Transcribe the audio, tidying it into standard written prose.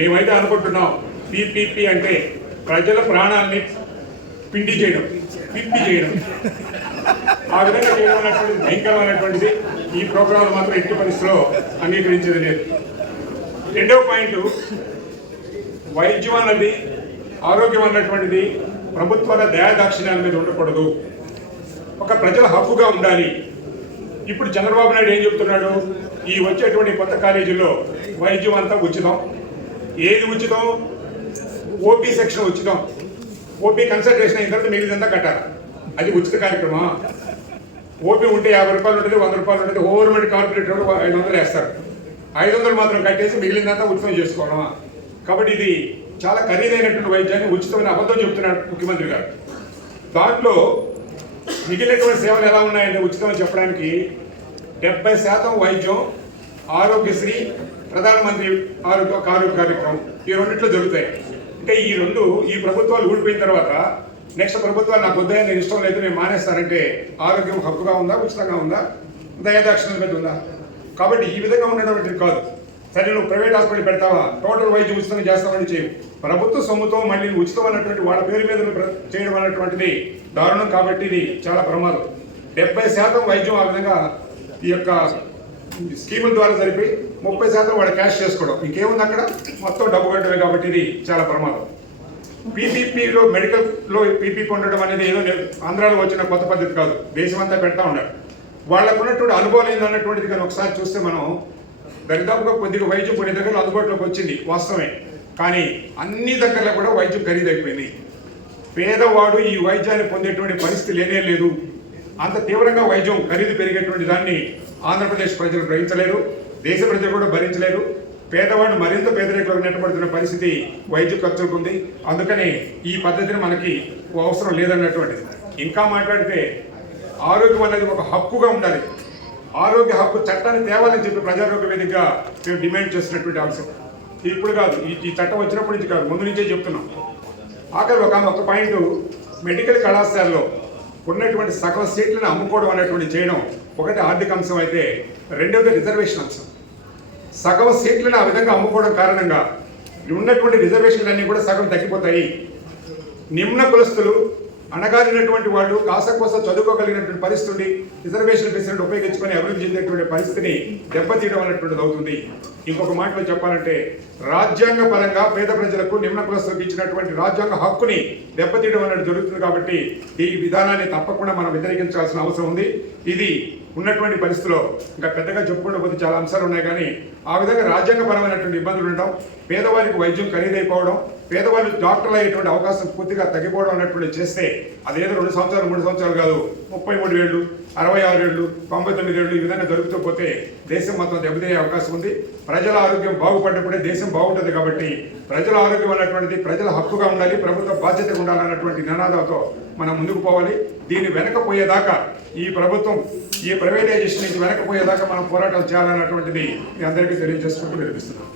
మేమైతే అనుకుంటున్నాం పీపీపీ అంటే ప్రజల ప్రాణాన్ని పిండి చేయడం, పిప్పి చేయడం, ఆ విధంగా చేయడం అనేటువంటిది భయంకరమైనటువంటిది. ఈ ప్రోగ్రాంలు మాత్రం ఎట్టి పరిస్థితిలో అంగీకరించేది లేదు. రెండవ పాయింట్, వైద్యం అన్నది, ఆరోగ్యం అన్నటువంటిది ప్రభుత్వాల దయాదాక్షిణ్యాల మీద ఉండకూడదు, ఒక ప్రజల హక్కుగా ఉండాలి. ఇప్పుడు చంద్రబాబు నాయుడు ఏం చెప్తున్నాడు, ఈ వచ్చేటువంటి కొత్త కాలేజీల్లో వైద్యం అంతా ఉచితం. ఏది ఉచితం? ఓపీ సెక్షన్ ఉచితం. ఓపీ కన్సల్టేషన్ అయిన తర్వాత మిగిలినంతా కట్టాలి. అది ఉచిత కార్యక్రమం. ఓపీ ఉంటే 50 రూపాయలు ఉంటుంది, 100 రూపాయలు ఉంటుంది. గవర్నమెంట్ కార్పొరేటర్ 500 వేస్తారు. 500 మాత్రం కట్టేసి మిగిలినంతా ఉచితం చేసుకోవడమా? కాబట్టి ఇది చాలా ఖరీదైనటువంటి వైద్యాన్ని ఉచితమైన అబద్ధం చెప్తున్నాడు ముఖ్యమంత్రి గారు. దాంట్లో మిగిలినటువంటి సేవలు ఎలా ఉన్నాయంటే ఉచితం చెప్పడానికి 70% వైద్యం, ఆరోగ్యశ్రీ, ప్రధానమంత్రి ఆరోగ్య కార్యక్రమం, ఈ రెండిట్లో జరుగుతాయి. అంటే ఈ ప్రభుత్వాలు ఊడిపోయిన తర్వాత నెక్స్ట్ ప్రభుత్వాలు నాకు వద్దాయని నేను ఇష్టం లేదు నేను మానేస్తానంటే ఆరోగ్యం హక్కుగా ఉందా, ఉచితంగా ఉందా, దయాదాక్షిణ్యం మీద ఉందా? కాబట్టి ఈ విధంగా ఉండేటువంటిది కాదు. సరే, నువ్వు ప్రైవేట్ హాస్పిటల్ పెడతావా, టోటల్ వైద్యం ఉచితంగా చేస్తామని చేయవు. ప్రభుత్వ సొమ్ముతో మళ్ళీ ఉచితం అన్నటువంటి వాళ్ళ పేరు మీద చేయడం అన్నటువంటిది దారుణం. కాబట్టి ఇది చాలా ప్రమాదం. 70% వైద్యం ఆ విధంగా ఈ యొక్క స్కీముల ద్వారా జరిపి 30% వాడు క్యాష్ చేసుకోవడం, ఇంకేముంది అక్కడ, మొత్తం డబ్బు కట్టవే. కాబట్టి ఇది చాలా ప్రమాదం. పీపీపీలో మెడికల్లో పీపీపీ ఉండడం అనేది ఏదో ఆంధ్రాలో వచ్చిన కొత్త పద్ధతి కాదు, దేశమంతా పెడతా ఉన్నారు. వాళ్ళకు ఉన్నటువంటి అనుభవం ఏందన్నటువంటిది కానీ ఒకసారి చూస్తే మనం దరిదాపుగా కొద్దిగా వైద్యం కొన్ని దగ్గరలో అందుబాటులోకి వచ్చింది వాస్తవమే. కానీ అన్ని దగ్గరలో కూడా వైద్యం ఖరీదైపోయింది. పేదవాడు ఈ వైద్యాన్ని పొందేటువంటి పరిస్థితి లేనే లేదు. అంత తీవ్రంగా వైద్యం ఖరీదు పెరిగేటువంటి దాన్ని ఆంధ్రప్రదేశ్ ప్రజలు గ్రహించలేరు, దేశ ప్రజలు కూడా భరించలేరు. పేదవాడు మరింత పేదరికంలో నెట్టబడుతున్న పరిస్థితి వైద్య ఖర్చులకు ఉంది. అందుకని ఈ పద్ధతిని మనకి అవసరం లేదన్నటువంటిది. ఇంకా మాట్లాడితే ఆరోగ్యం అనేది ఒక హక్కుగా ఉండాలి. ఆరోగ్య హక్కు చట్టాన్ని తేవాలని చెప్పి ప్రజారోగ్య వేదికగా మేము డిమాండ్ చేసినటువంటి అంశం. ఇప్పుడు కాదు, ఈ చట్టం వచ్చినప్పటి నుంచి కాదు, ముందు నుంచే చెప్తున్నాం. ఆఖరి ఒక పాయింట్, మెడికల్ కళాశాలలో ఉన్నటువంటి సకల సీట్లను అమ్ముకోవడం అనేటువంటి చేయడం ఒకటి ఆర్థిక అంశం అయితే, రెండవది రిజర్వేషన్ అంశం. సగం సీట్లను ఆ విధంగా అమ్ముకోవడం కారణంగా ఉన్నటువంటి రిజర్వేషన్లన్నీ కూడా సగం తగ్గిపోతాయి. నిమ్న కులస్తులు, అణగారినటువంటి వాళ్ళు కాసకోస చదువుకోగలిగినటువంటి పరిస్థితి రిజర్వేషన్ ఫెసిలిటీ ఉపయోగించుకొని అభివృద్ధి చెందేటువంటి పరిస్థితిని దెబ్బతీయడం అనేటువంటిది అవుతుంది. ఇంకొక మాటలో చెప్పాలంటే రాజ్యాంగ పరంగా పేద ప్రజలకు, నిమ్న కులస్తులకు ఇచ్చినటువంటి రాజ్యాంగ హక్కుని దెబ్బతీయడం అనేది జరుగుతుంది. కాబట్టి ఈ విధానాన్ని తప్పకుండా మనం వ్యతిరేకించాల్సిన అవసరం ఉంది. ఇది ఉన్నటువంటి పరిస్థితిలో ఇంకా పెద్దగా చెప్పుకుంటూ పోతే చాలా అంశాలు ఉన్నాయి. కానీ ఆ విధంగా రాజ్యాంగపరమైనటువంటి ఇబ్బందులు ఉండటం, పేదవారికి వైద్యం ఖరీదైపోవడం, పేదవాళ్ళు డాక్టర్లు అయ్యేటువంటి అవకాశం పూర్తిగా తగ్గిపోవడం అనేటువంటి చేస్తే అదేదో 2 సంవత్సరాలు 3 సంవత్సరాలు కాదు, 33 ఏళ్ళు, 66 ఏళ్ళు, 99 ఏళ్ళు ఈ విధంగా జరుగుతూ పోతే దేశం మొత్తం దెబ్బతినే అవకాశం ఉంది. ప్రజల ఆరోగ్యం బాగుపడ్డప్పుడే దేశం బాగుంటుంది. కాబట్టి ప్రజల ఆరోగ్యం అన్నటువంటిది ప్రజల హక్కుగా ఉండాలి, ప్రభుత్వ బాధ్యతగా ఉండాలన్నటువంటి నినాదంతో మనం ముందుకు పోవాలి. దీన్ని వెనకపోయేదాకా ఈ ప్రభుత్వం ఈ ప్రైవేటైజేషన్ నుంచి వెనకపోయేదాకా మనం పోరాటాలు చేయాలన్నటువంటిది మీ అందరికీ తెలియజేసుకుంటూ వినిపిస్తున్నాం.